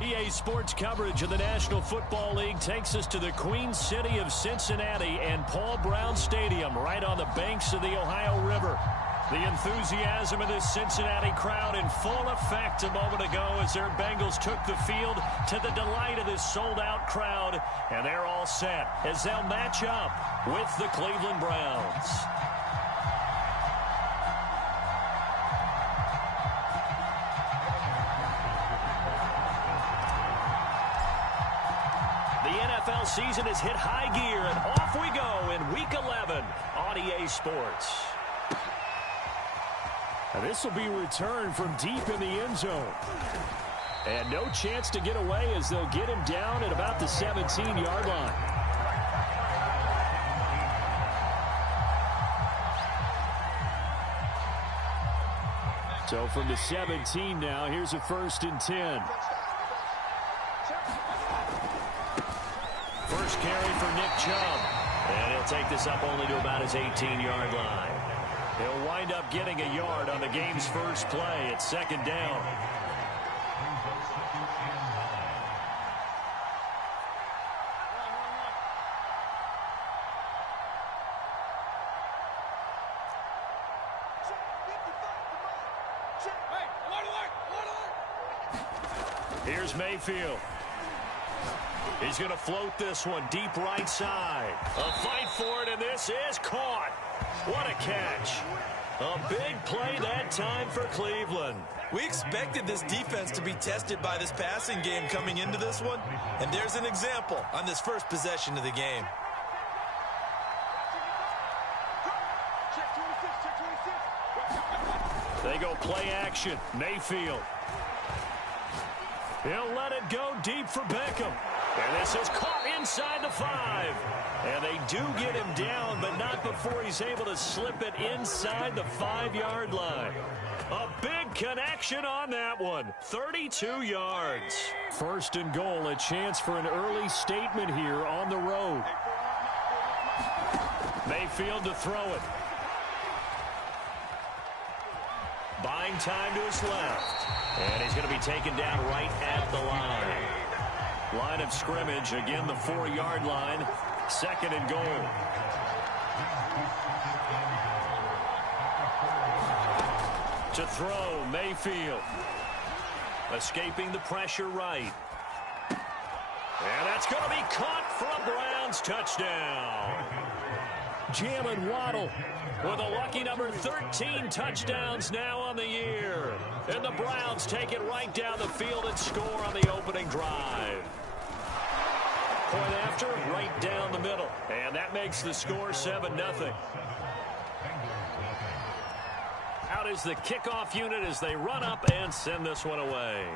EA Sports coverage of the National Football League takes us to the Queen City of Cincinnati and Paul Brown Stadium right on the banks of the Ohio River. The enthusiasm of this Cincinnati crowd in full effect a moment ago as their Bengals took the field to the delight of this sold-out crowd. And they're all set as they'll match up with the Cleveland Browns. The NFL season has hit high gear, and off we go in Week 11 on EA Sports. And this will be returned from deep in the end zone. And no chance to get away as they'll get him down at about the 17-yard line. So from the 17 now, here's a 1st and 10. First carry for Nick Chubb. And he'll take this up only to about his 18-yard line. He'll wind up getting a yard on the game's first play at 2nd down. Here's Mayfield. He's going to float this one deep right side. A fight for it, and this is caught. What a catch. A big play that time for Cleveland. We expected this defense to be tested by this passing game coming into this one, and there's an example on this first possession of the game. They go play action. Mayfield. He'll let it go deep for Beckham. And this is caught inside the 5. And they do get him down, but not before he's able to slip it inside the 5-yard line. A big connection on that one. 32 yards. 1st and goal, a chance for an early statement here on the road. Mayfield to throw it. Buying time to his left. And he's going to be taken down right at the line. Line of scrimmage, again the 4-yard line. 2nd and goal. To throw, Mayfield. Escaping the pressure right. And that's going to be caught for a Browns touchdown. Jalen Waddle with a lucky number 13 touchdowns now on the year. And the Browns take it right down the field and score on the opening drive. Point after, right down the middle. And that makes the score 7-0. Out is the kickoff unit as they run up and send this one away.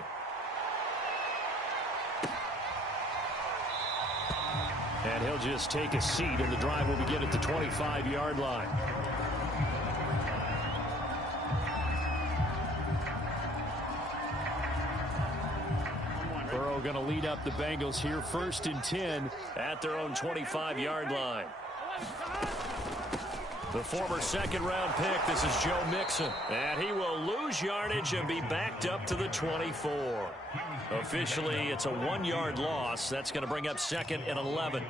And he'll just take a seat, and the drive will begin at the 25-yard line. Burrow going to lead up the Bengals here, 1st and 10 at their own 25-yard line. The former 2nd-round pick, this is Joe Mixon. And he will lose yardage and be backed up to the 24. Officially, it's a 1-yard loss. That's going to bring up 2nd and 11.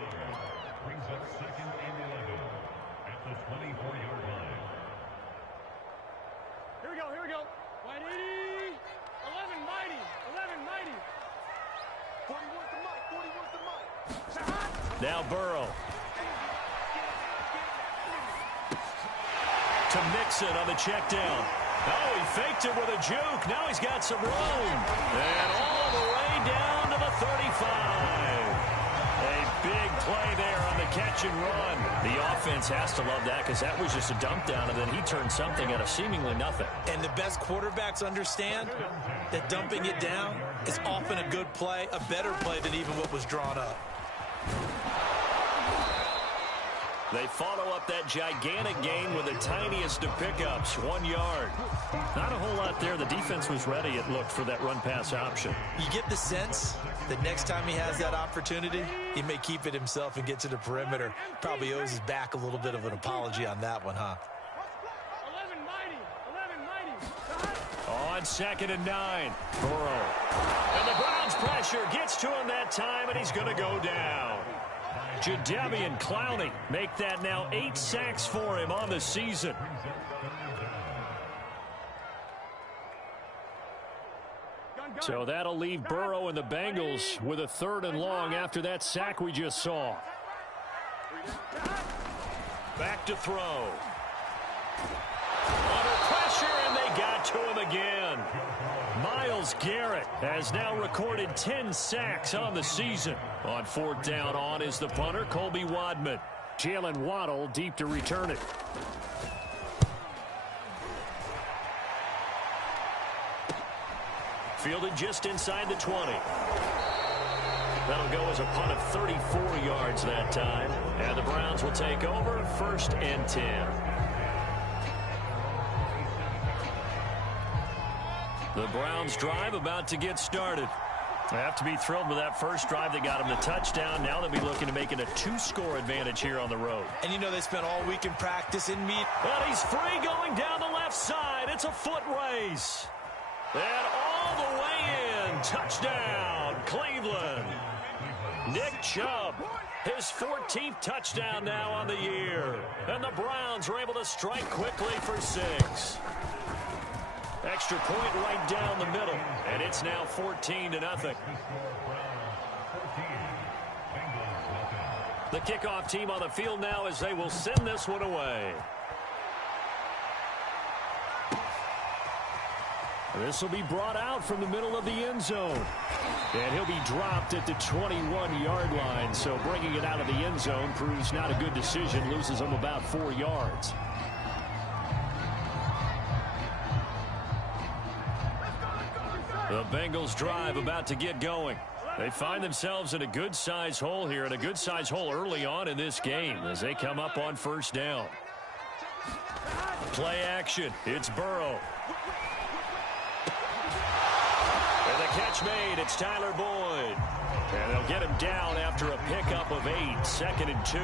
Here we go. Wide 80. 11 mighty. 11 mighty. 40 wants the mic. Now Burrow. To Mixon on the check down. Oh, he faked it with a juke. Now he's got some room. And all the way down to the 35. A big play there on the catch and run. The offense has to love that because that was just a dump down, and then he turned something out of seemingly nothing. And the best quarterbacks understand that dumping it down is often a good play, a better play than even what was drawn up. They follow up that gigantic gain with the tiniest of pickups, 1 yard. Not a whole lot there. The defense was ready, it looked, for that run-pass option. You get the sense that next time he has that opportunity, he may keep it himself and get to the perimeter. Probably owes his back a little bit of an apology on that one, huh? 11 mighty. On 2nd and 9, Burrow. And the Browns pressure. pressure gets to him that time, and he's going to go down. Jadeveon Clowney make that now 8 sacks for him on the season. So that'll leave Burrow and the Bengals with a 3rd and long after that sack we just saw. Back to throw. Under pressure, and they got to him again. Myles Garrett has now recorded 10 sacks on the season. On 4th down on is the punter, Colby Wadman. Jalen Waddle deep to return it. Fielded just inside the 20. That'll go as a punt of 34 yards that time. And the Browns will take over 1st and 10. The Browns drive about to get started. They have to be thrilled with that first drive that got them the touchdown. Now they'll be looking to make it a 2-score advantage here on the road. And you know they spent all week in practice in meet. But he's free going down the left side. It's a foot race. And all the way in. Touchdown, Cleveland. Nick Chubb, his 14th touchdown now on the year. And the Browns are able to strike quickly for 6. Extra point right down the middle. And it's now 14-0. The kickoff team on the field now as they will send this one away. This will be brought out from the middle of the end zone. And he'll be dropped at the 21-yard line. So bringing it out of the end zone proves not a good decision. Loses him about 4 yards. The Bengals drive about to get going. They find themselves in a good-sized hole here, and a good-sized hole early on in this game as they come up on 1st down. Play action. It's Burrow. And the catch made. It's Tyler Boyd. And they'll get him down after a pickup of 8. 2nd and 2.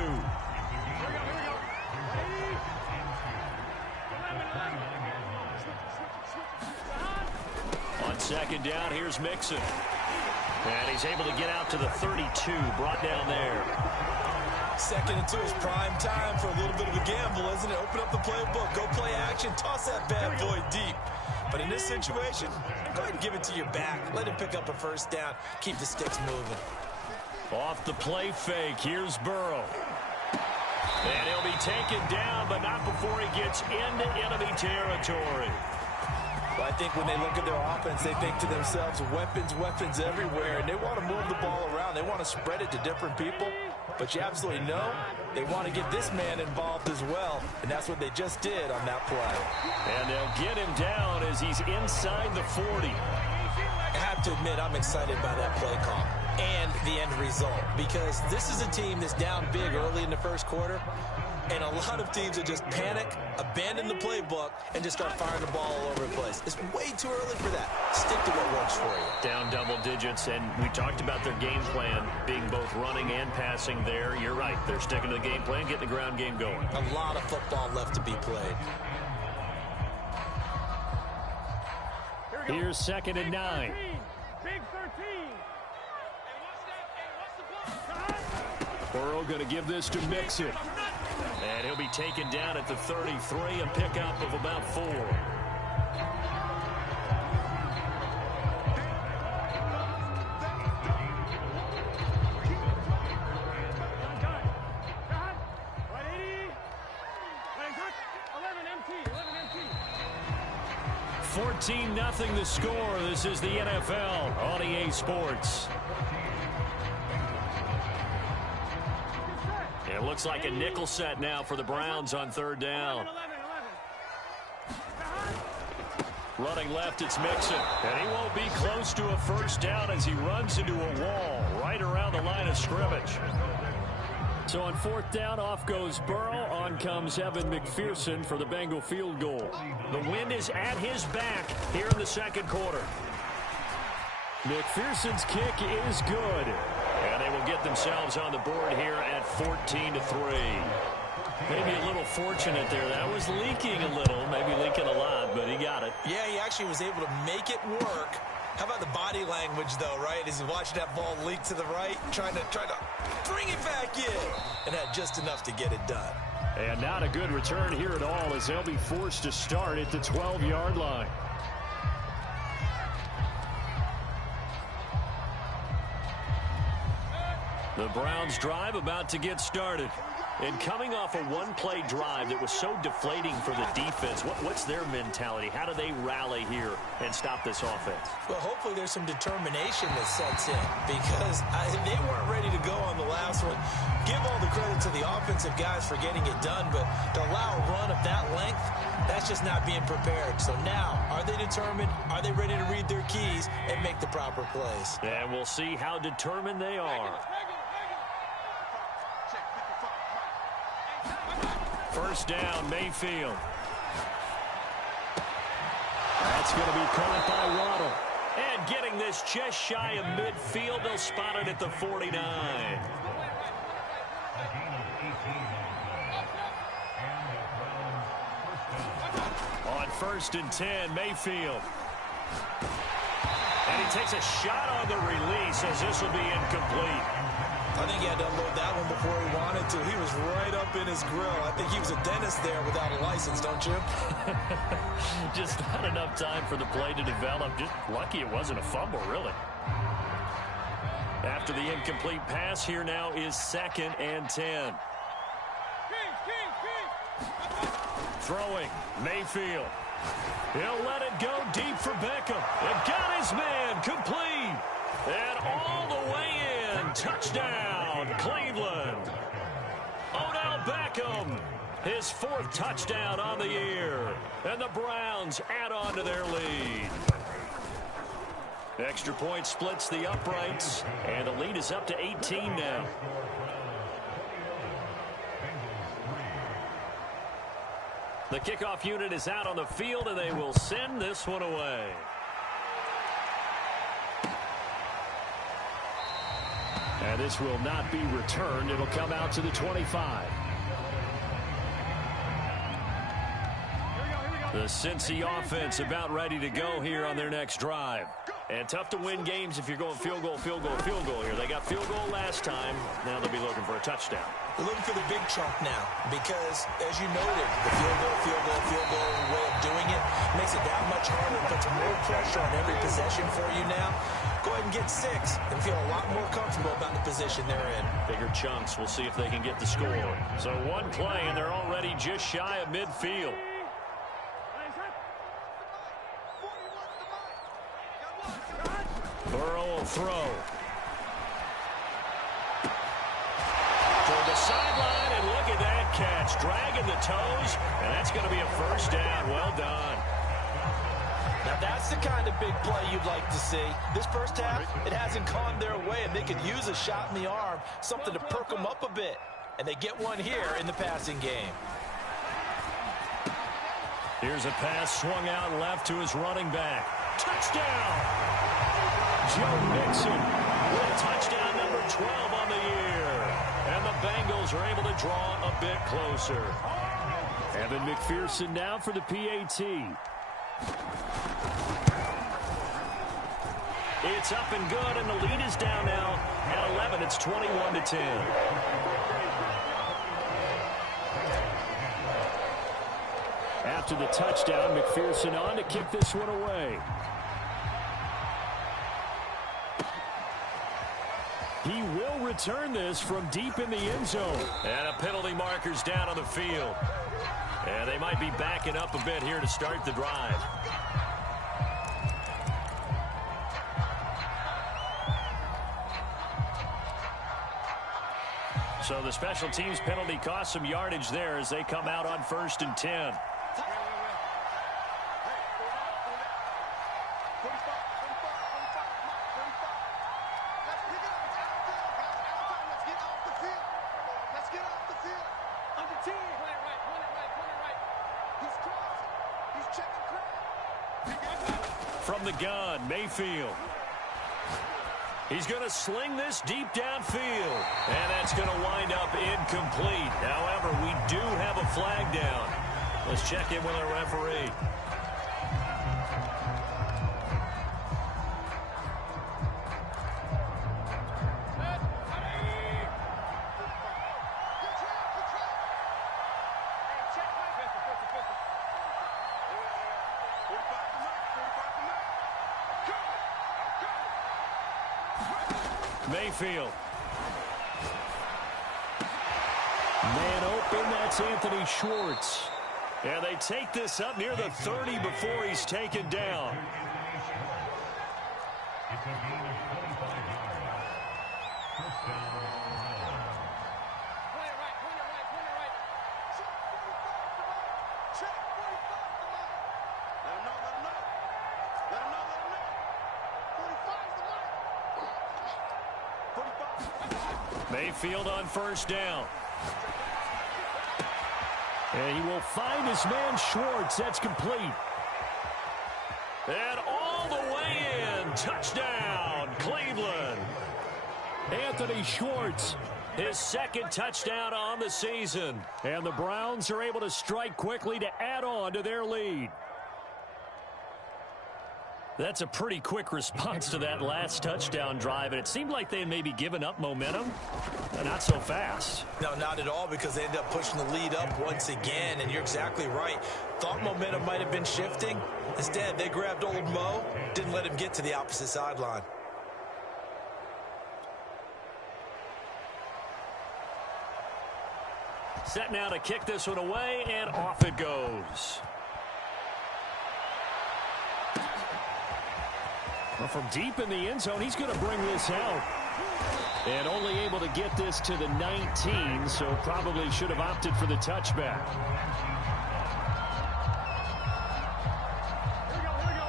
On 2nd down, here's Mixon. And he's able to get out to the 32, brought down there. 2nd and 2 is prime time for a little bit of a gamble, isn't it? Open up the playbook, go play action, toss that bad boy deep. But in this situation, go ahead and give it to your back. Let him pick up a 1st down. Keep the sticks moving. Off the play fake, here's Burrow. And he'll be taken down, but not before he gets into enemy territory. Well, I think when they look at their offense, they think to themselves, weapons, weapons everywhere, and they want to move the ball around. They want to spread it to different people, but you absolutely know they want to get this man involved as well, and that's what they just did on that play. And they'll get him down as he's inside the 40. I have to admit, I'm excited by that play call and the end result, because this is a team that's down big early in the 1st quarter, and a lot of teams that just panic, abandon the playbook, and just start firing the ball all over the place. It's way too early for that. Stick to what works for you. Down double digits, and we talked about their game plan being both running and passing there. You're right. They're sticking to the game plan, getting the ground game going. A lot of football left to be played. Here's 2nd and 9. Big 13. Burrow going to give this to Mixon. And he'll be taken down at the 33, a pickup of about 4. Nothing the score. This is the NFL on EA Sports. It looks like a nickel set now for the Browns on 3rd down. Running left, it's Mixon. And he won't be close to a 1st down as he runs into a wall right around the line of scrimmage. So on 4th down, off goes Burrow. On comes Evan McPherson for the Bengal field goal. The wind is at his back here in the 2nd quarter. McPherson's kick is good. And they will get themselves on the board here at 14-3. Maybe a little fortunate there. That was leaking a little, maybe leaking a lot, but he got it. Yeah, he actually was able to make it work How about the body language, though, right? As he watched that ball leak to the right, trying to bring it back in, and had just enough to get it done. And not a good return here at all, as they'll be forced to start at the 12-yard line. The Browns drive about to get started. And coming off a one-play drive that was so deflating for the defense, what's their mentality? How do they rally here and stop this offense? Well, hopefully there's some determination that sets in, because they weren't ready to go on the last one. Give all the credit to the offensive guys for getting it done, but to allow a run of that length, that's just not being prepared. So now, are they determined? Are they ready to read their keys and make the proper plays? And we'll see how determined they are. First down, Mayfield. That's going to be caught by Waddle. And getting this just shy of midfield, they'll spot it at the 49. On 1st and 10, Mayfield. And he takes a shot on the release, as this will be incomplete. I think he had to unload that one before he wanted to. He was right up in his grill. I think he was a dentist there without a license, don't you? Just not enough time for the play to develop. Just lucky it wasn't a fumble, really. After the incomplete pass, here now is 2nd and 10. Throwing, Mayfield. He'll let it go deep for Beckham. And got his man complete. And all the way in. Touchdown, Cleveland. Odell Beckham, his 4th touchdown on the year. And the Browns add on to their lead. Extra point splits the uprights. And the lead is up to 18 now. The kickoff unit is out on the field, and they will send this one away. And this will not be returned. It'll come out to the 25. The Cincy offense about ready to go here on their next drive. And tough to win games if you're going field goal, field goal, field goal here. They got field goal last time. Now they'll be looking for a touchdown. They're looking for the big chunk now because, as you noted, the field goal way of doing it makes it that much harder, puts more pressure on every possession for you now. Go ahead and get 6 and feel a lot more comfortable about the position they're in. Bigger chunks. We'll see if they can get the score. So one play, and they're already just shy of midfield. Burrow will throw. Toward the sideline, and look at that catch. Dragging the toes, and that's going to be a first down. Well done. Now that's the kind of big play you'd like to see. This first half, it hasn't gone their way, and they could use a shot in the arm, something to perk them up a bit. And they get one here in the passing game. Here's a pass swung out left to his running back. Touchdown! Joe Mixon with touchdown number 12 on the year. And the Bengals are able to draw a bit closer. Evan McPherson now for the PAT. It's up and good, and the lead is down now at 11. It's 21-10. After the touchdown, McPherson on to kick this one away. He will return this from deep in the end zone. And a penalty marker's down on the field. And they might be backing up a bit here to start the drive. So the special teams penalty cost some yardage there as they come out on 1st and 10. From the gun, Mayfield. He's going to sling this deep downfield. And that's going to wind up incomplete. However, we do have a flag down. Let's check in with our referee. Mayfield. Man open, that's Anthony Schwartz. And they take this up near the 30 before he's taken down. Mayfield on first down. And he will find his man Schwartz. That's complete. And all the way in. Touchdown, Cleveland. Anthony Schwartz, his second touchdown on the season. And the Browns are able to strike quickly to add on to their lead. That's a pretty quick response to that last touchdown drive, and it seemed like they had maybe given up momentum. Not so fast. No, not at all, because they ended up pushing the lead up once again, and you're exactly right. Thought momentum might have been shifting. Instead, they grabbed old Mo, didn't let him get to the opposite sideline. Set now to kick this one away, and off it goes. Well, from deep in the end zone, he's going to bring this out. And only able to get this to the 19, so probably should have opted for the touchback.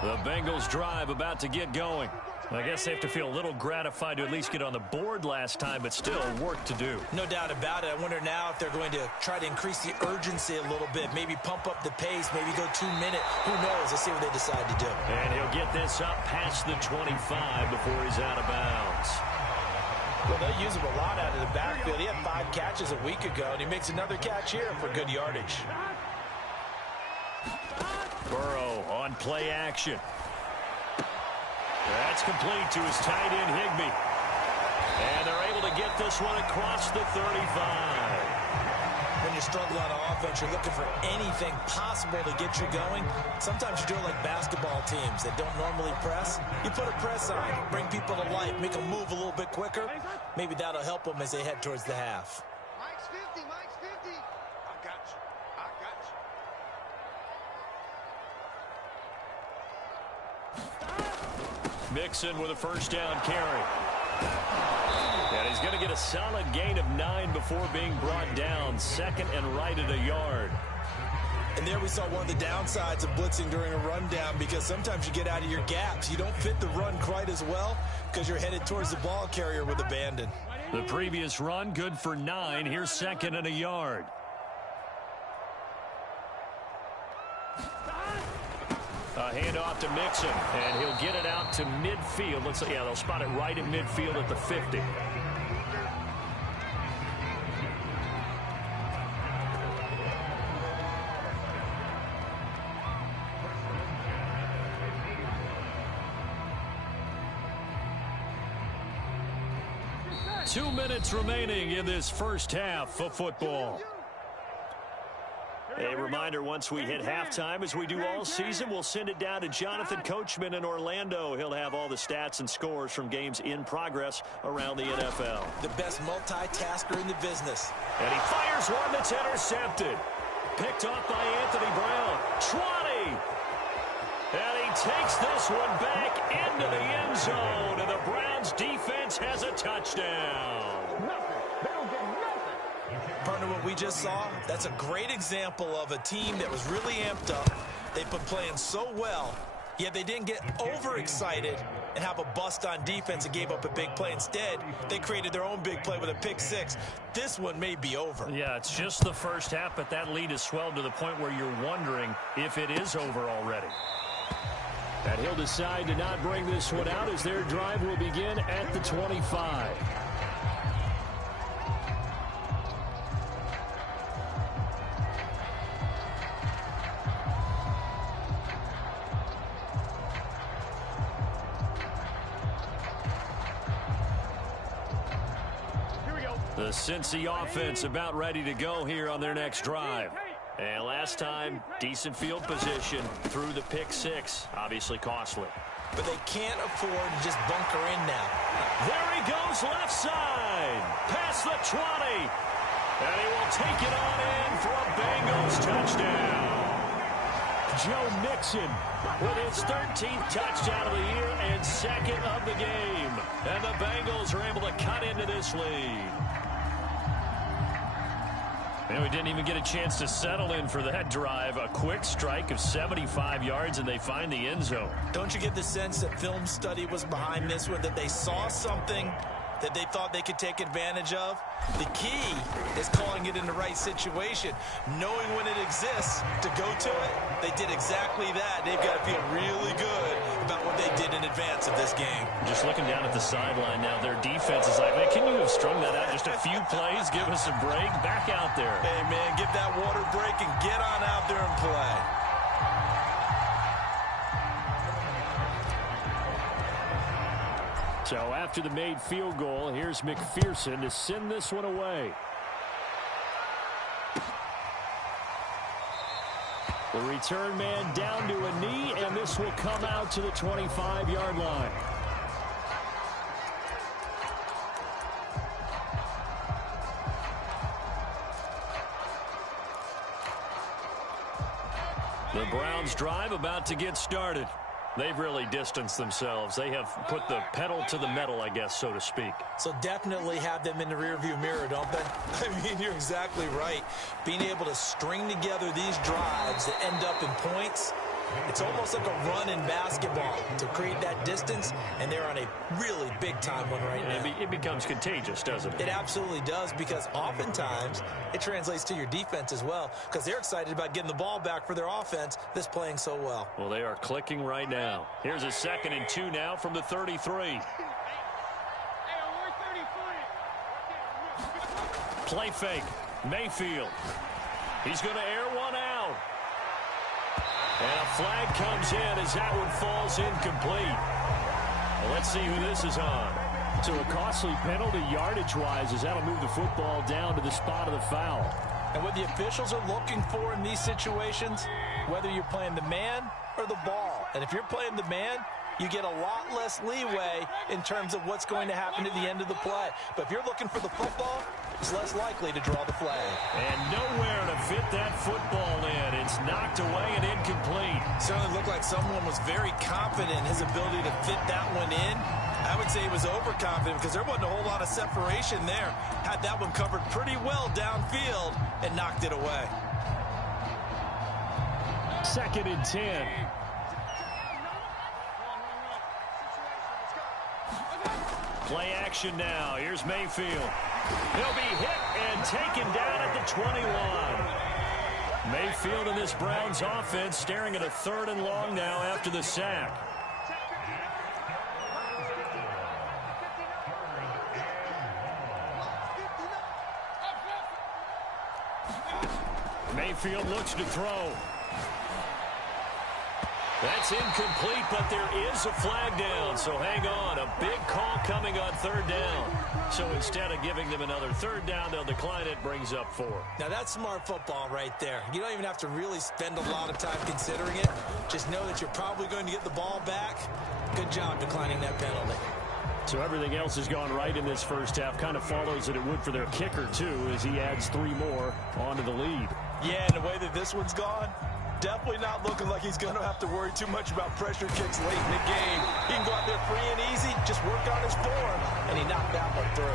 The Bengals drive about to get going. I guess they have to feel a little gratified to at least get on the board last time, but still work to do. No doubt about it. I wonder now if they're going to try to increase the urgency a little bit, maybe pump up the pace, maybe go 2 minute. Who knows? Let's see what they decide to do. And he'll get this up past the 25 before he's out of bounds. Well, they use him a lot out of the backfield. He had 5 catches a week ago, and he makes another catch here for good yardage. Burrow on play action. That's complete to his tight end, Higbee. And they're able to get this one across the 35. When you're struggling on offense, you're looking for anything possible to get you going. Sometimes you do it like basketball teams that don't normally press. You put a press on, bring people to life, make them move a little bit quicker. Maybe that'll help them as they head towards the half. Mike's 50, Mike's 50. I got you. I got you. Mixon with a first down carry. And he's going to get a solid gain of 9 before being brought down. Second and right at a yard. And there we saw one of the downsides of blitzing during a rundown, because sometimes you get out of your gaps. You don't fit the run quite as well because you're headed towards the ball carrier with abandon. The previous run good for 9. Here's second and a yard. A handoff to Mixon, and he'll get it out to midfield. Looks like, yeah, they'll spot it right in midfield at the 50. Two minutes remaining in this first half of football. A reminder, once we hit halftime, as we do all season, we'll send it down to Jonathan Coachman in Orlando. He'll have all the stats and scores from games in progress around the NFL. The best multitasker in the business. And he fires one that's intercepted. Picked off by Anthony Brown. 20. And he takes this one back into the end zone. And the Browns defense has a touchdown. Partner, what we just saw, that's a great example of a team that was really amped up. They've been playing so well, yet they didn't get overexcited and have a bust on defense and gave up a big play. Instead, they created their own big play with a pick six. This one may be over. Yeah, it's just the first half, but that lead has swelled to the point where you're wondering if it is over already. And he'll decide to not bring this one out as their drive will begin at the 25. The Cincy offense about ready to go here on their next drive. And last time, decent field position through the pick six. Obviously costly. But they can't afford to just bunker in now. There he goes left side. Past the 20. And he will take it on in for a Bengals touchdown. Joe Mixon with his 13th touchdown of the year and second of the game. And the Bengals are able to cut into this lead. And we didn't even get a chance to settle in for that drive. A quick strike of 75 yards, and they find the end zone. Don't you get the sense that film study was behind this one, that they saw something that they thought they could take advantage of? The key is calling it in the right situation, knowing when it exists to go to it. They did exactly that. They've got to feel really good about what they did in advance of this game. Just looking down at the sideline now, their defense is like, man, can you have strung that out just a few plays? Give us a break. Back out there. Hey, man, give that water break and get on out there and play. So after the made field goal, here's McPherson to send this one away. The return man down to a knee, and this will come out to the 25-yard line. The Browns' drive about to get started. They've really distanced themselves. They have put the pedal to the metal, I guess, so to speak. So definitely have them in the rearview mirror, don't they? I mean, you're exactly right. Being able to string together these drives that end up in points, it's almost like a run in basketball to create that distance, and they're on a really big-time one right now. It becomes contagious, doesn't it? It absolutely does, because oftentimes it translates to your defense as well, because they're excited about getting the ball back for their offense that's playing so well. Well, they are clicking right now. Here's a 2nd and 2 now from the 33. Play fake. Mayfield. He's going to air one out. And a flag comes in as that one falls incomplete. Well, let's see who this is on. So a costly penalty yardage-wise as that'll move the football down to the spot of the foul. And what the officials are looking for in these situations, whether you're playing the man or the ball. And if you're playing the man, you get a lot less leeway in terms of what's going to happen at the end of the play. But if you're looking for the football, it's less likely to draw the flag. And nowhere to fit that football in. It's knocked away and incomplete. Certainly looked like someone was very confident in his ability to fit that one in. I would say he was overconfident because there wasn't a whole lot of separation there. Had that one covered pretty well downfield and knocked it away. 2nd and 10. Play action now. Here's Mayfield. He'll be hit and taken down at the 21. Mayfield and this Browns offense staring at a 3rd and long now after the sack. Mayfield looks to throw. That's incomplete, but there is a flag down, so hang on. A big call coming on 3rd down. So instead of giving them another 3rd down, they'll decline it, brings up 4. Now that's smart football right there. You don't even have to really spend a lot of time considering it. Just know that you're probably going to get the ball back. Good job declining that penalty. So everything else has gone right in this first half. Kind of follows that it would for their kicker, too, as he adds 3 more onto the lead. Yeah, and the way that this one's gone, definitely not looking like he's going to have to worry too much about pressure kicks late in the game. He can go out there free and easy, just work on his form, and he knocked that one through.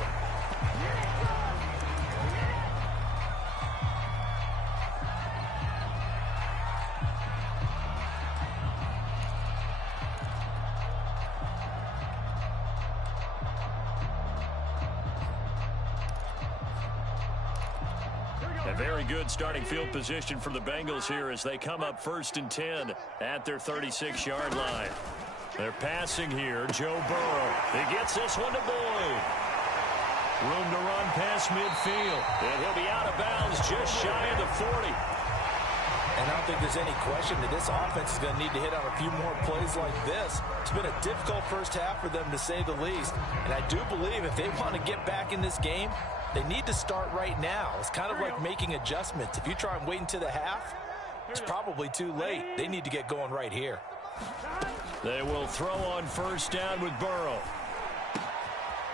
A very good starting field position for the Bengals here as they come up 1st and 10 at their 36-yard line. They're passing here. Joe Burrow. He gets this one to Boyd. Room to run past midfield. And he'll be out of bounds just shy of the 40. And I don't think there's any question that this offense is going to need to hit on a few more plays like this. It's been a difficult first half for them, to say the least. And I do believe if they want to get back in this game, they need to start right now. It's kind of like making adjustments. If you try and wait until the half, it's probably too late. They need to get going right here. They will throw on 1st down with Burrow.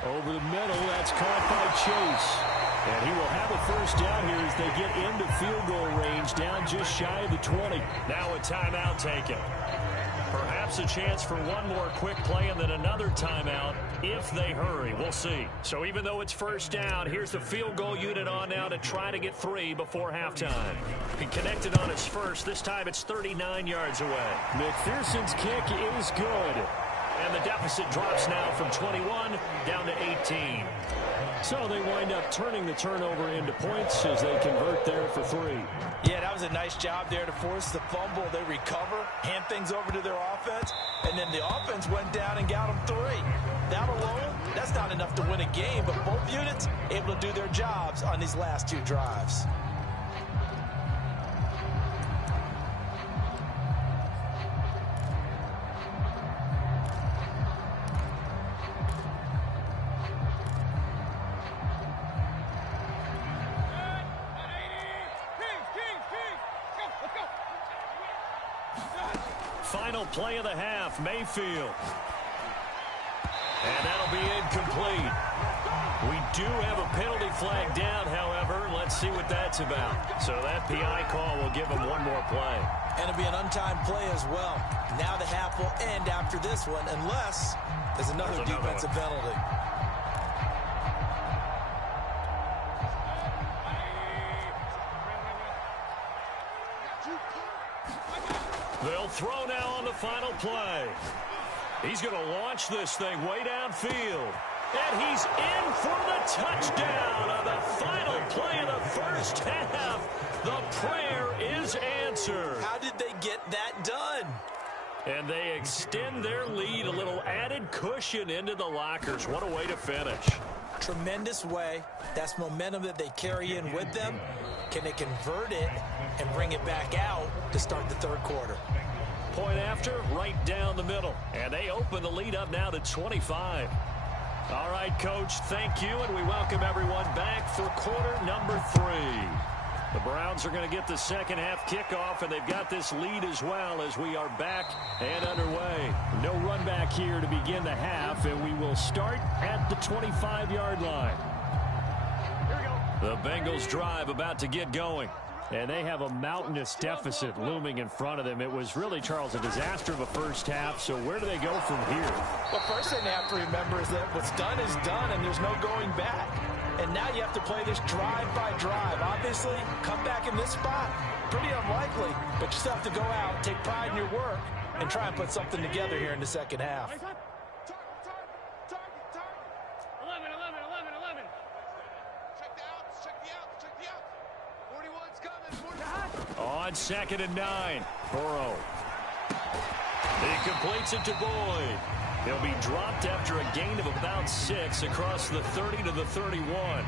Over the middle, that's caught by Chase. And he will have a first down here as they get into field goal range, down just shy of the 20. Now a timeout taken. Perhaps a chance for one more quick play and then another timeout if they hurry. We'll see. So even though it's first down, here's the field goal unit on now to try to get 3 before halftime. He connected on his first. This time it's 39 yards away. McPherson's kick is good. And the deficit drops now from 21 down to 18. So they wind up turning the turnover into points as they convert there for 3. Yeah, that was a nice job there to force the fumble. They recover, hand things over to their offense, and then the offense went down and got them 3. That alone, that's not enough to win a game, but both units able to do their jobs on these last 2 drives. Final play of the half, Mayfield. And that'll be incomplete. We do have a penalty flag down, however. Let's see what that's about. So that PI call will give them one more play. And it'll be an untimed play as well. Now the half will end after this one, unless there's another defensive penalty. They'll throw now on the final play. He's going to launch this thing way downfield. And he's in for the touchdown on the final play of the first half. The prayer is answered. How did they get that done? And they extend their lead, a little added cushion into the lockers. What a way to finish. Tremendous way. That's momentum that they carry in with them. Can they convert it and bring it back out to start the third quarter? Point after, right down the middle. And they open the lead up now to 25. All right, Coach, thank you, and we welcome everyone back for quarter number 3. The Browns are going to get the second half kickoff, and they've got this lead as well as we are back and underway. No run back here to begin the half, and we will start at the 25-yard line. The Bengals drive about to get going. And they have a mountainous deficit looming in front of them. It was really, Charles, a disaster of a first half. So where do they go from here? Well, first thing they have to remember is that what's done is done, and there's no going back. And now you have to play this drive by drive. Obviously, come back in this spot, pretty unlikely. But you still have to go out, take pride in your work, and try and put something together here in the second half. On 2nd and 9, Burrow. He completes it to Boyd. He'll be dropped after a gain of about 6 across the 30 to the 31.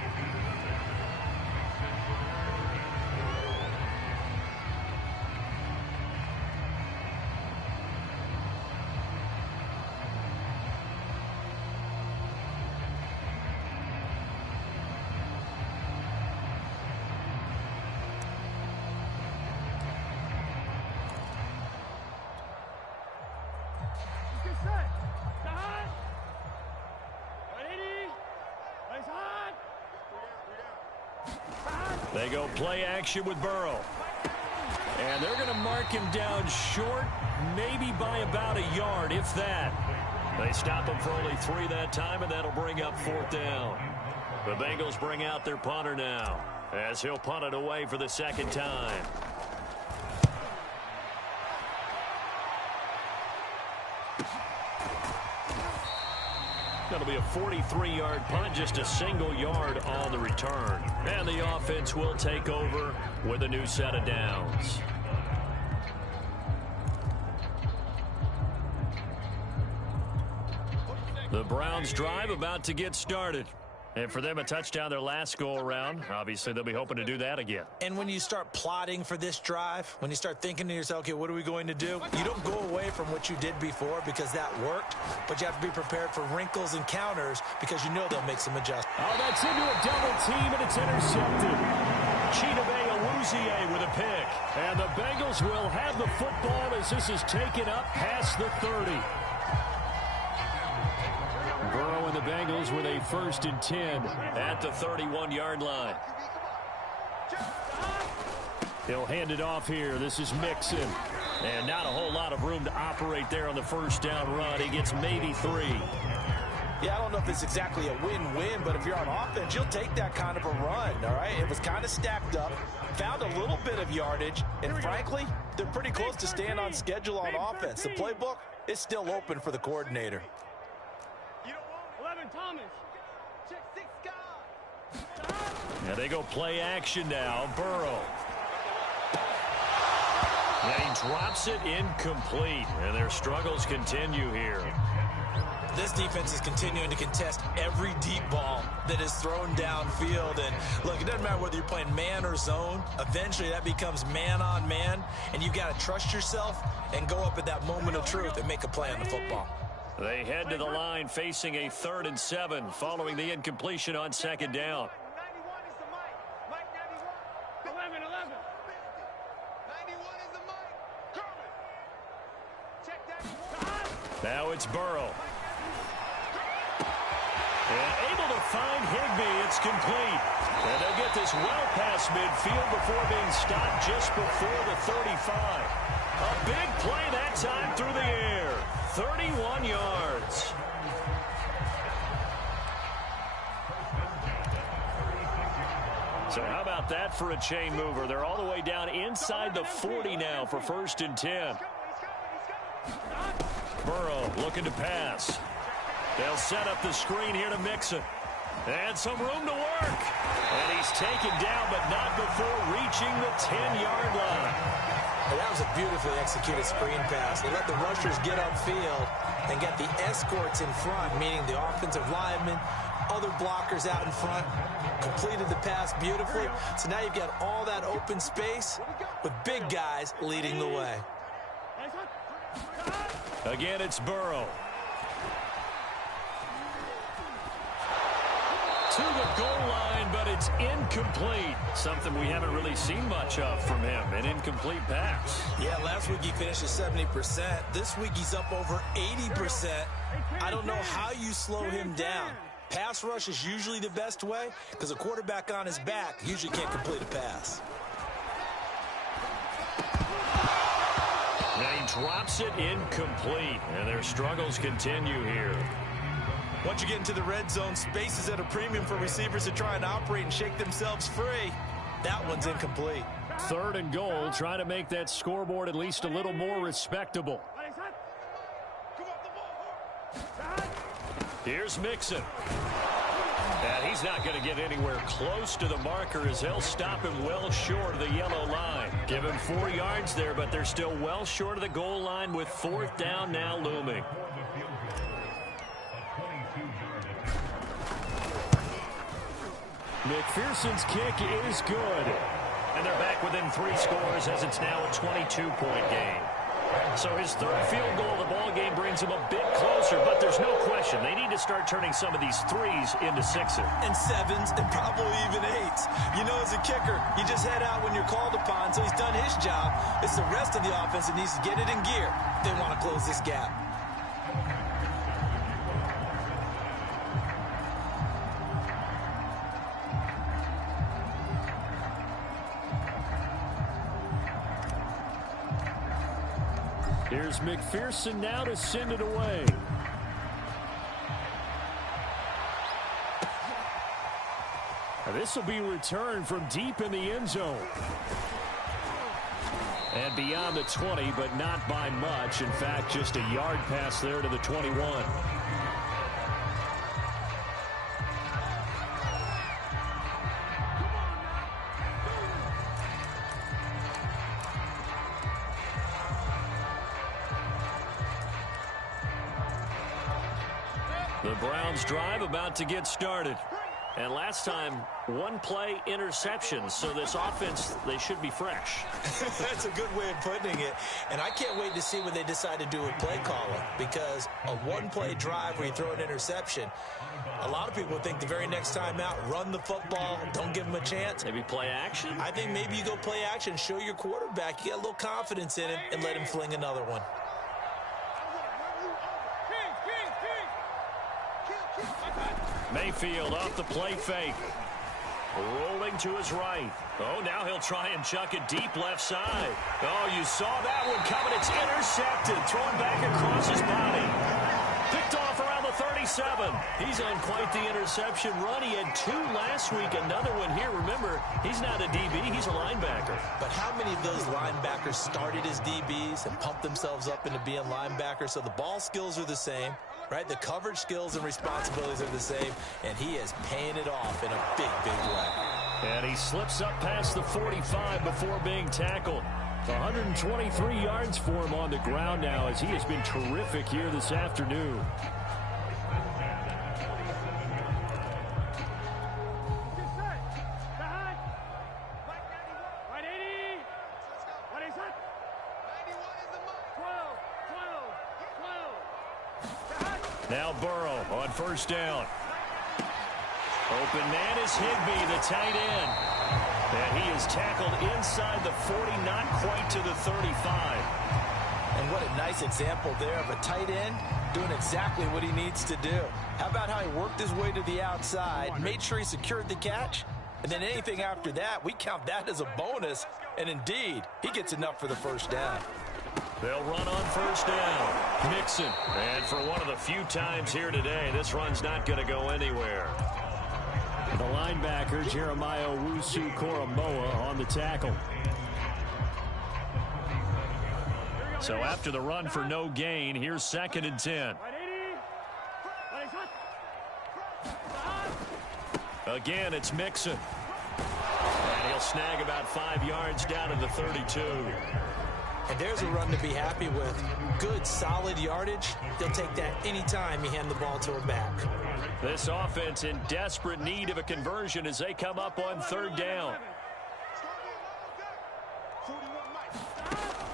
They go play action with Burrow. And they're going to mark him down short, maybe by about a yard, if that. They stop him for only 3 that time, and that'll bring up 4th down. The Bengals bring out their punter now, as he'll punt it away for the second time. That'll be a 43-yard punt, just a single yard on the return. And the offense will take over with a new set of downs. The Browns drive about to get started. And for them, a touchdown their last go-around. Obviously, they'll be hoping to do that again. And when you start plotting for this drive, when you start thinking to yourself, okay, what are we going to do? You don't go away from what you did before because that worked, but you have to be prepared for wrinkles and counters because you know they'll make some adjustments. Oh, that's into a double team, and it's intercepted. Chidobe Awuzie with a pick. And the Bengals will have the football as this is taken up past the 30. Burrow and the Bengals Bengals with a 1st and 10 at the 31-yard line. He'll hand it off here. This is Mixon. And not a whole lot of room to operate there on the first down run. He gets maybe 3. Yeah, I don't know if it's exactly a win-win, but if you're on offense, you'll take that kind of a run, all right? It was kind of stacked up, found a little bit of yardage, and frankly, they're pretty close to staying on schedule on offense. The playbook is still open for the coordinator. 11 Thomas. Check 6 guard. Now they go play action now. Burrow. And he drops it incomplete, and their struggles continue here. This defense is continuing to contest every deep ball that is thrown downfield. And look, it doesn't matter whether you're playing man or zone. Eventually, that becomes man on man, and you've got to trust yourself and go up at that moment of truth and make a play on the football. They head to the line facing a 3rd and 7 following the incompletion on 2nd down. 91 is the mic. Mike 91. 11. 91 is the mic. Kermit. Check that. Now it's Burrow. And able to find Higbee. It's complete. And they'll get this well past midfield before being stopped just before the 35. A big play that time through the air. 31 yards. So how about that for a chain mover? They're all the way down inside the 40 now for 1st and 10. Burrow looking to pass. They'll set up the screen here to Mixon. And some room to work. And he's taken down, but not before reaching the 10-yard line. Well, that was a beautifully executed screen pass. They let the rushers get upfield and get the escorts in front, meaning the offensive linemen, other blockers out in front, completed the pass beautifully. So now you've got all that open space with big guys leading the way. Again, it's Burrow. To the goal line, but it's incomplete. Something we haven't really seen much of from him, an incomplete pass. Yeah, last week he finished at 70%. This week he's up over 80%. I don't know how you slow him down. Pass rush is usually the best way because a quarterback on his back usually can't complete a pass. Now he drops it incomplete, and their struggles continue here. Once you get into the red zone, space is at a premium for receivers to try and operate and shake themselves free. That one's incomplete. 3rd and goal, trying to make that scoreboard at least a little more respectable. Here's Mixon. And he's not going to get anywhere close to the marker as they'll stop him well short of the yellow line. Give him 4 yards there, but they're still well short of the goal line with 4th down now looming. McPherson's kick is good. And they're back within 3 scores as it's now a 22-point game. So his 3rd field goal of the ball game brings him a bit closer, but there's no question they need to start turning some of these 3s into 6s. And 7s and probably even 8s. You know, as a kicker, you just head out when you're called upon, so he's done his job. It's the rest of the offense that needs to get it in gear. They want to close this gap. Here's McPherson now to send it away. This will be returned from deep in the end zone. And beyond the 20, but not by much. In fact, just a yard pass there to the 21. The Browns drive about to get started. And last time, 1-play interception. So this offense, they should be fresh. That's a good way of putting it. And I can't wait to see what they decide to do with play calling. Because a 1-play drive where you throw an interception, a lot of people think the very next time out, run the football, don't give them a chance. Maybe play action? I think maybe you go play action, show your quarterback, you get a little confidence in him, and let him fling another one. Mayfield off the play fake. Rolling to his right. Oh, now he'll try and chuck it deep left side. Oh, you saw that one coming. It's intercepted. Thrown back across his body. Picked off around the 37. He's on quite the interception run. He had 2 last week. Another one here. Remember, he's not a DB. He's a linebacker. But how many of those linebackers started as DBs and pumped themselves up into being linebackers? So the ball skills are the same, right? The coverage skills and responsibilities are the same. And he is paying it off in a big, big way. And he slips up past the 45 before being tackled. 123 yards for him on the ground now as he has been terrific here this afternoon. Now Burrow on first down. Open man is Higbee, the tight end. And he is tackled inside the 40, not quite to the 35. And what a nice example there of a tight end doing exactly what he needs to do. How about how he worked his way to the outside, made sure he secured the catch, and then anything after that, we count that as a bonus. And indeed, he gets enough for the first down. They'll run on first down. Mixon. And for one of the few times here today, this run's not going to go anywhere. The linebacker, Jeremiah Owusu-Koramoah, on the tackle. So after the run for no gain, here's 2nd and 10. Again, it's Mixon. And he'll snag about 5 yards down to the 32. And there's a run to be happy with. Good, solid yardage. They'll take that anytime you hand the ball to a back. This offense in desperate need of a conversion as they come up on 3rd down.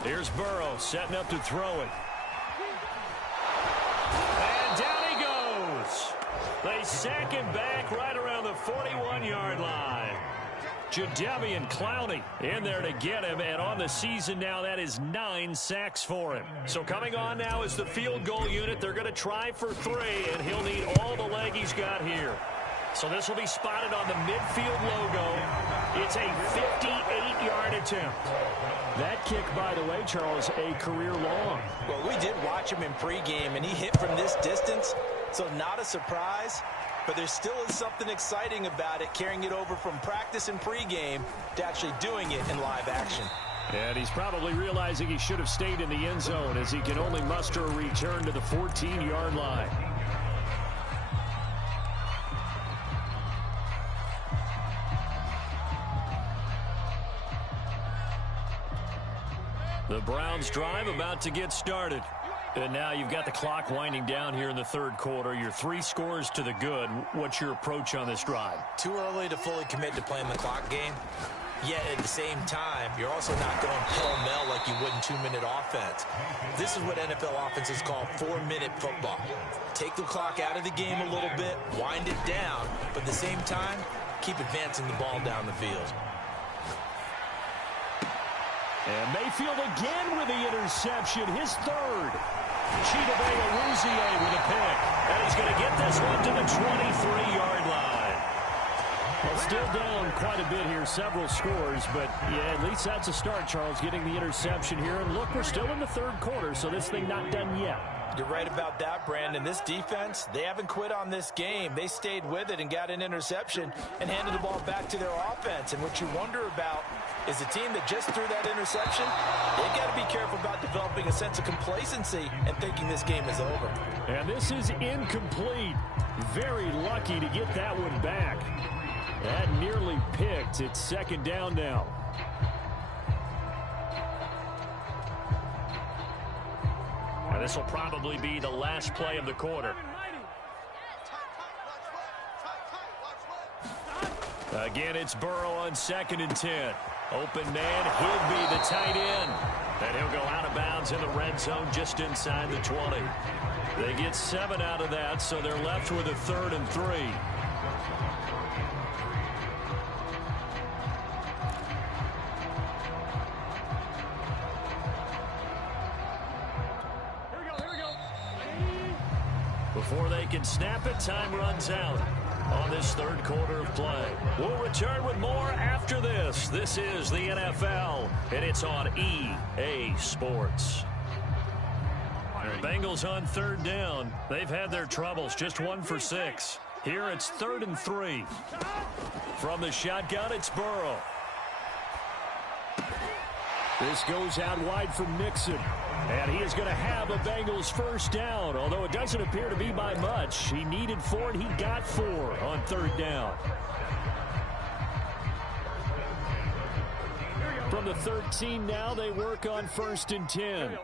Here's Burrow setting up to throw it. And down he goes. They sack him back right around the 41-yard line. Jadeveon Clowney in there to get him, and on the season now, that is 9 sacks for him. So coming on now is the field goal unit. They're going to try for 3, and he'll need all the leg he's got here. So this will be spotted on the midfield logo. It's a 58-yard attempt. That kick, by the way, Charles, a career long. Well, we did watch him in pregame, and he hit from this distance, so not a surprise. But there still is something exciting about it, carrying it over from practice and pregame to actually doing it in live action. And he's probably realizing he should have stayed in the end zone as he can only muster a return to the 14-yard line. The Browns drive about to get started. And now you've got the clock winding down here in the 3rd quarter. You're 3 scores to the good. What's your approach on this drive? Too early to fully commit to playing the clock game. Yet at the same time, you're also not going pell-mell like you would in 2-minute offense. This is what NFL offenses call 4-minute football. Take the clock out of the game a little bit, wind it down, but at the same time, keep advancing the ball down the field. And Mayfield again with the interception, his 3rd. Chidobe Awuzie with a pick. And he's going to get this one to the 23-yard line. Well, still down quite a bit here, several scores, but yeah, at least that's a start, Charles, getting the interception here. And look, we're still in the 3rd quarter, so this thing not done yet. You're right about that, Brandon. This defense, they haven't quit on this game. They stayed with it and got an interception and handed the ball back to their offense. And what you wonder about is the team that just threw that interception, they've got to be careful about developing a sense of complacency and thinking this game is over. And this is incomplete. Very lucky to get that one back. That nearly picked. It's 2nd down now. Now this will probably be the last play of the quarter. Again, it's Burrow on 2nd and 10. Open man, Higbee, the tight end. And he'll go out of bounds in the red zone just inside the 20. They get 7 out of that, so they're left with a 3rd and 3. Before they can snap it, time runs out on this third quarter of play. We'll return with more after this. This is the NFL, and it's on EA Sports. The Bengals on third down. They've had their troubles, just 1 for 6. Here it's 3rd and 3. From the shotgun, it's Burrow. This goes out wide for Mixon. And he is going to have a Bengals first down, although it doesn't appear to be by much. He needed 4, and he got 4 on third down. From the 13 now, they work on 1st and 10.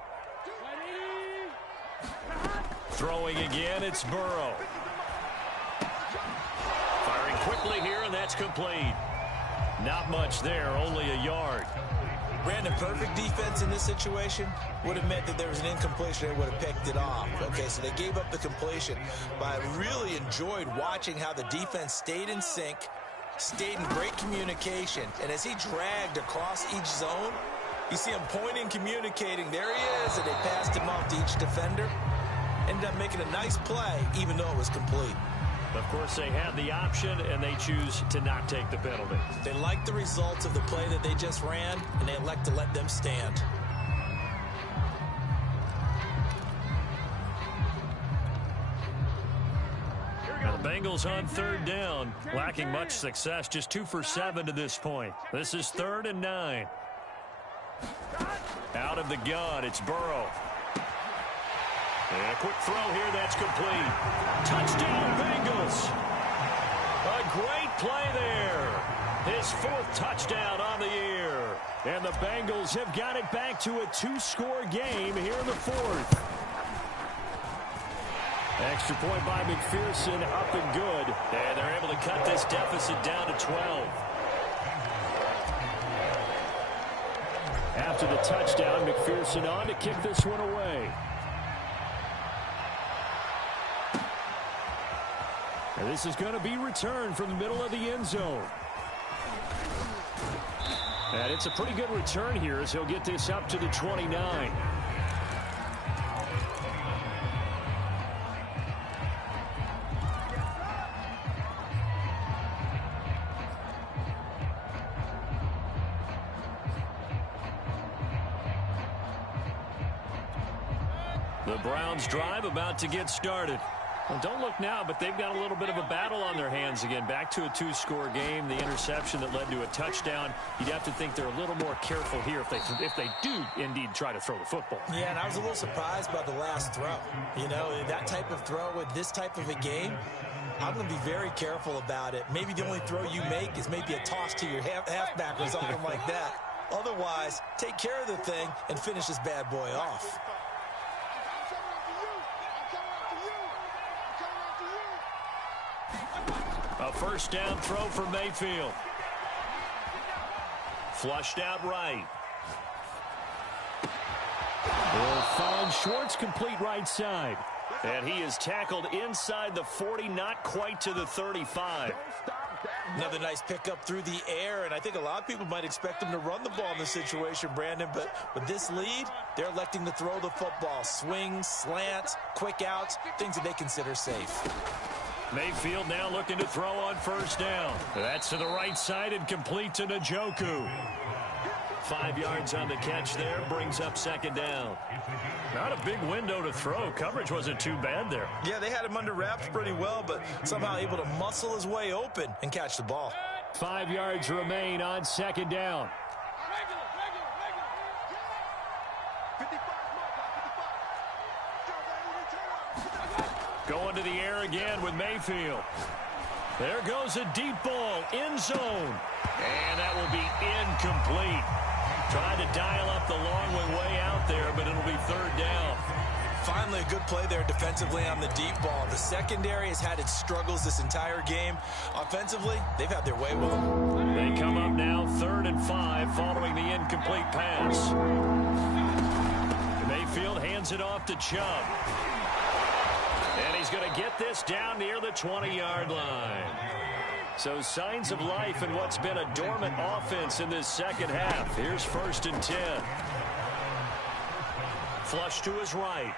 Throwing again, it's Burrow. Firing quickly here, and that's complete. Not much there, only a yard. Brandon, perfect defense in this situation would have meant that there was an incompletion. They would have picked it off. Okay, so they gave up the completion. But I really enjoyed watching how the defense stayed in sync, stayed in great communication. And as he dragged across each zone, you see him pointing, communicating. There he is, and they passed him off to each defender. Ended up making a nice play, even though it was complete. Of course, they had the option, and they choose to not take the penalty. They like the results of the play that they just ran, and they elect to let them stand. Now the Bengals on third down, lacking much success, just 2 for 7 to this point. This is 3rd and 9. Out of the gun, it's Burrow. And a quick throw here, that's complete. Touchdown, Bengals. A great play there. His 4th touchdown on the year. And the Bengals have got it back to a 2-score game here in the 4th. Extra point by McPherson, up and good. And they're able to cut this deficit down to 12. After the touchdown, McPherson on to kick this one away. And this is going to be returned from the middle of the end zone. And it's a pretty good return here as he'll get this up to the 29. The Browns drive about to get started. Well, don't look now, but they've got a little bit of a battle on their hands again. Back to a 2-score game. The interception that led to a touchdown. You'd have to think they're a little more careful here if they do indeed try to throw the football. Yeah, and I was a little surprised by the last throw. You know, that type of throw with this type of a game, I'm going to be very careful about it. Maybe the only throw you make is maybe a toss to your halfback or something like that. Otherwise, take care of the thing and finish this bad boy off. A first down throw for Mayfield. Flushed out right. Will find Schwartz complete right side. And he is tackled inside the 40, not quite to the 35. Another nice pickup through the air, and I think a lot of people might expect him to run the ball in this situation, Brandon, but with this lead, they're electing to throw the football. Swings, slants, quick outs, things that they consider safe. Mayfield now looking to throw on first down. That's to the right side and complete to Njoku. 5 yards on the catch there, brings up second down. Not a big window to throw. Coverage wasn't too bad there. Yeah, they had him under wraps pretty well, but somehow able to muscle his way open and catch the ball. 5 yards remain on second down. Going to the air again with Mayfield. There goes a deep ball, end zone. And that will be incomplete. Trying to dial up the long way out there, but it'll be third down. Finally, a good play there defensively on the deep ball. The secondary has had its struggles this entire game. Offensively, they've had their way with them. They come up now 3rd and 5 following the incomplete pass. Mayfield hands it off to Chubb. And he's going to get this down near the 20-yard line. So signs of life in what's been a dormant offense in this second half. Here's 1st and 10. Flush to his right.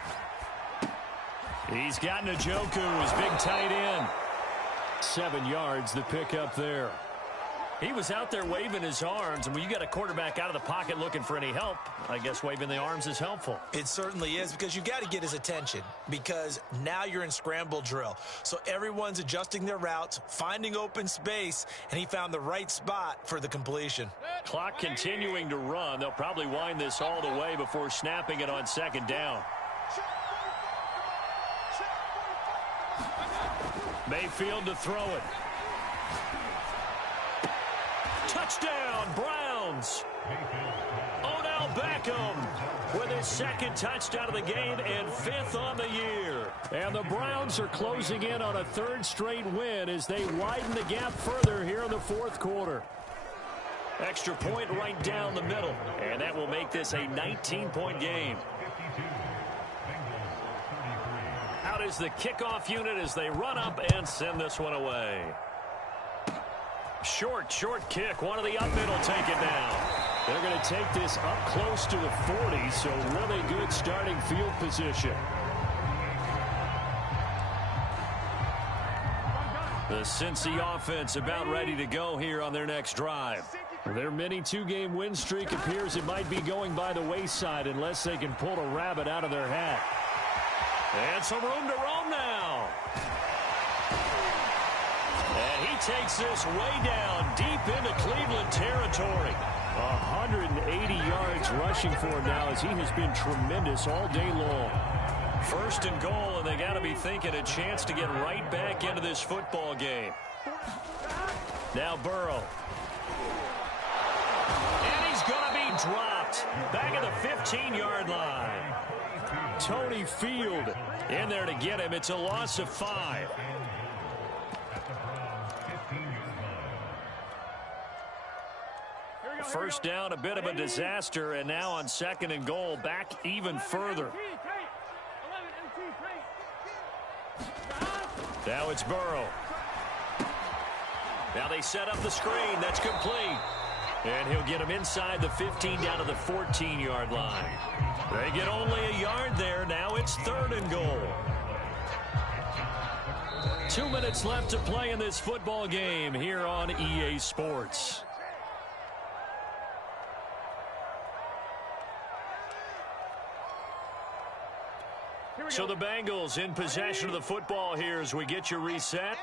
He's got Njoku, his big tight end. 7 yards the pick up there. He was out there waving his arms, and when you got a quarterback out of the pocket looking for any help, I guess waving the arms is helpful. It certainly is, because you got to get his attention, because now you're in scramble drill. So everyone's adjusting their routes, finding open space, and he found the right spot for the completion. Clock continuing to run. They'll probably wind this all the way before snapping it on second down. Mayfield to throw it. Touchdown, Browns. Odell Beckham with his second touchdown of the game and 5th on the year. And the Browns are closing in on a 3rd straight win as they widen the gap further here in the 4th quarter. Extra point right down the middle, and that will make this a 19-point game. Out is the kickoff unit as they run up and send this one away. Short kick. One of the up middle take it down. They're going to take this up close to the 40, so really good starting field position. The Cincy offense about ready to go here on their next drive. Their mini 2-game win streak appears it might be going by the wayside unless they can pull a rabbit out of their hat. And some room to roam now. And he takes this way down deep into Cleveland territory. 180 yards rushing for him now as he has been tremendous all day long. 1st and goal, and they got to be thinking a chance to get right back into this football game. Now Burrow. And he's going to be dropped back at the 15-yard line. Tony Field in there to get him. It's a loss of 5. First down, a bit of a disaster, and now on 2nd and goal, back even further. Now it's Burrow. Now they set up the screen. That's complete. And he'll get him inside the 15 down to the 14-yard line. They get only a yard there. Now it's 3rd and goal. 2 minutes left to play in this football game here on EA Sports. So the Bengals in possession of the football here as we get you reset.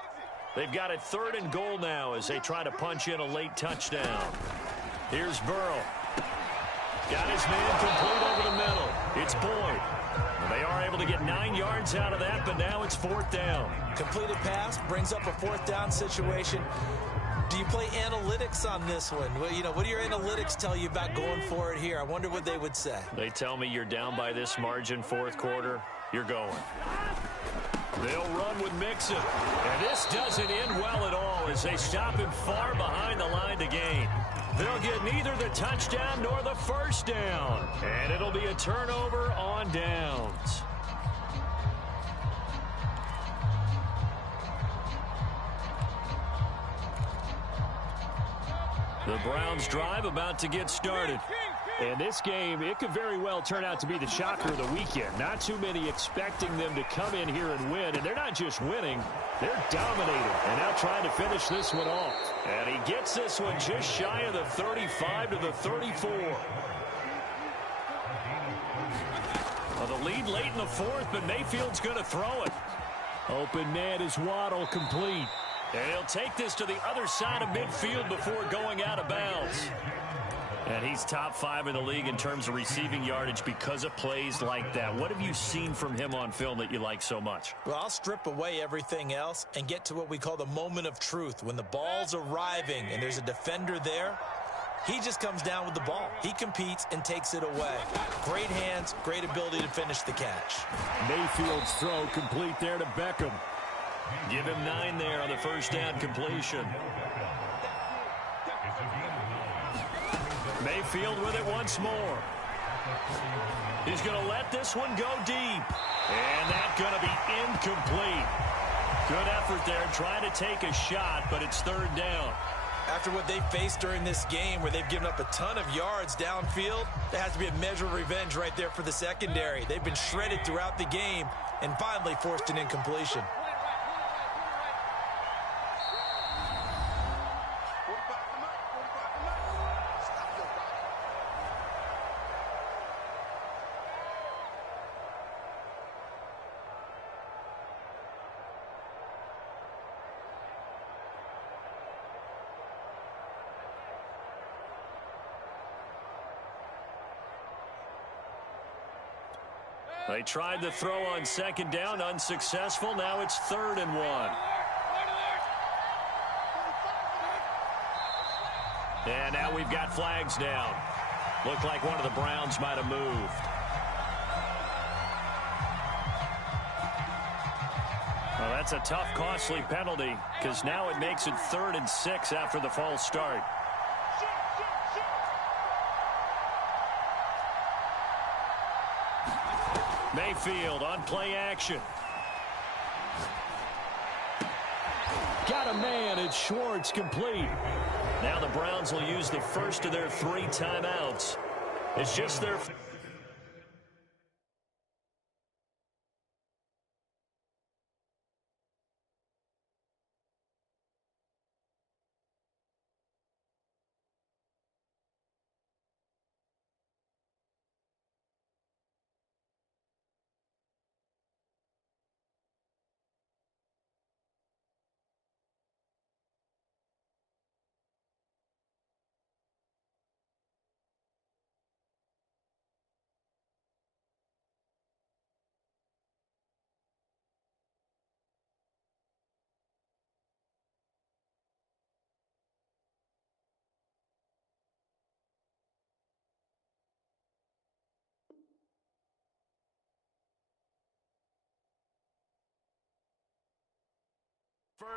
They've got it 3rd and goal now as they try to punch in a late touchdown. Here's Burrow. Got his man complete over the middle. It's Boyd. They are able to get 9 yards out of that, but now it's 4th down. Completed pass brings up a 4th down situation. Do you play analytics on this one? Well, you know, what do your analytics tell you about going for it here? I wonder what they would say. They tell me you're down by this margin 4th quarter. You're going. They'll run with Mixon. And this doesn't end well at all as they stop him far behind the line to gain. They'll get neither the touchdown nor the 1st down. And it'll be a turnover on downs. The Browns drive about to get started. And this game, it could very well turn out to be the shocker of the weekend. Not too many expecting them to come in here and win. And they're not just winning, they're dominating. And now trying to finish this one off. And he gets this one just shy of the 35 to the 34. Well, the lead late in the 4th, but Mayfield's going to throw it. Open man is Waddle, complete. And he'll take this to the other side of midfield before going out of bounds. And he's top 5 in the league in terms of receiving yardage because of plays like that. What have you seen from him on film that you like so much? Well, I'll strip away everything else and get to what we call the moment of truth. When the ball's arriving and there's a defender there, he just comes down with the ball. He competes and takes it away. Great hands, great ability to finish the catch. Mayfield's throw complete there to Beckham. Give him 9 there on the 1st down completion. Mayfield with it once more. He's going to let this one go deep. And that's going to be incomplete. Good effort there trying to take a shot, but it's 3rd down. After what they faced during this game where they've given up a ton of yards downfield, there has to be a measure of revenge right there for the secondary. They've been shredded throughout the game and finally forced an incompletion. They tried the throw on second down, unsuccessful. Now it's 3rd and 1. And now we've got flags down. Looked like one of the Browns might have moved. Well, that's a tough, costly penalty because now it makes it 3rd and 6 after the false start. Mayfield on play action. Got a man. It's Schwartz, complete. Now the Browns will use the first of their 3 timeouts. It's just their...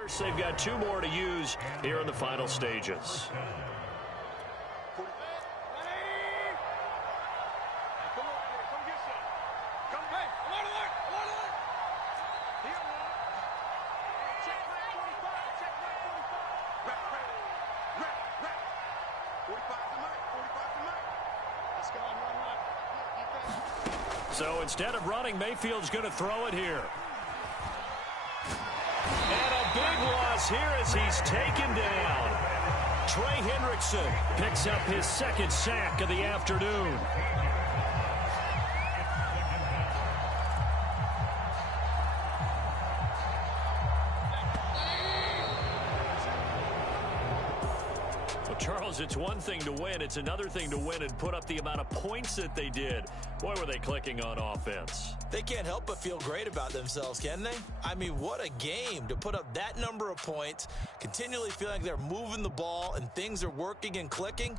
First, they've got 2 more to use here in the final stages. So instead of running, Mayfield's going to throw it here. Big loss here as he's taken down. Trey Hendrickson picks up his 2nd sack of the afternoon. Well, Charles, it's one thing to win. It's another thing to win and put up the amount of points that they did. Boy, were they clicking on offense. They can't help but feel great about themselves, can they? I mean, what a game to put up that number of points, continually feel like they're moving the ball and things are working and clicking.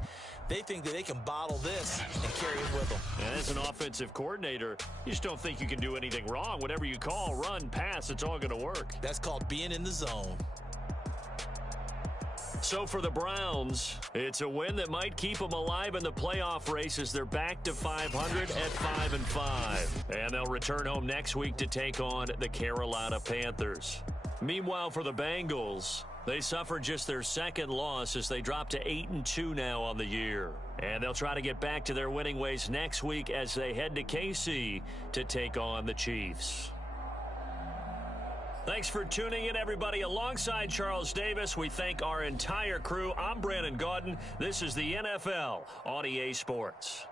They think that they can bottle this and carry it with them. And as an offensive coordinator, you just don't think you can do anything wrong. Whatever you call, run, pass, it's all going to work. That's called being in the zone. So for the Browns, it's a win that might keep them alive in the playoff race as they're back to 500 at 5-5. And they'll return home next week to take on the Carolina Panthers. Meanwhile, for the Bengals, they suffered just their 2nd loss as they drop to 8-2 now on the year. And they'll try to get back to their winning ways next week as they head to KC to take on the Chiefs. Thanks for tuning in, everybody. Alongside Charles Davis, we thank our entire crew. I'm Brandon Gaudin. This is the NFL on EA Sports.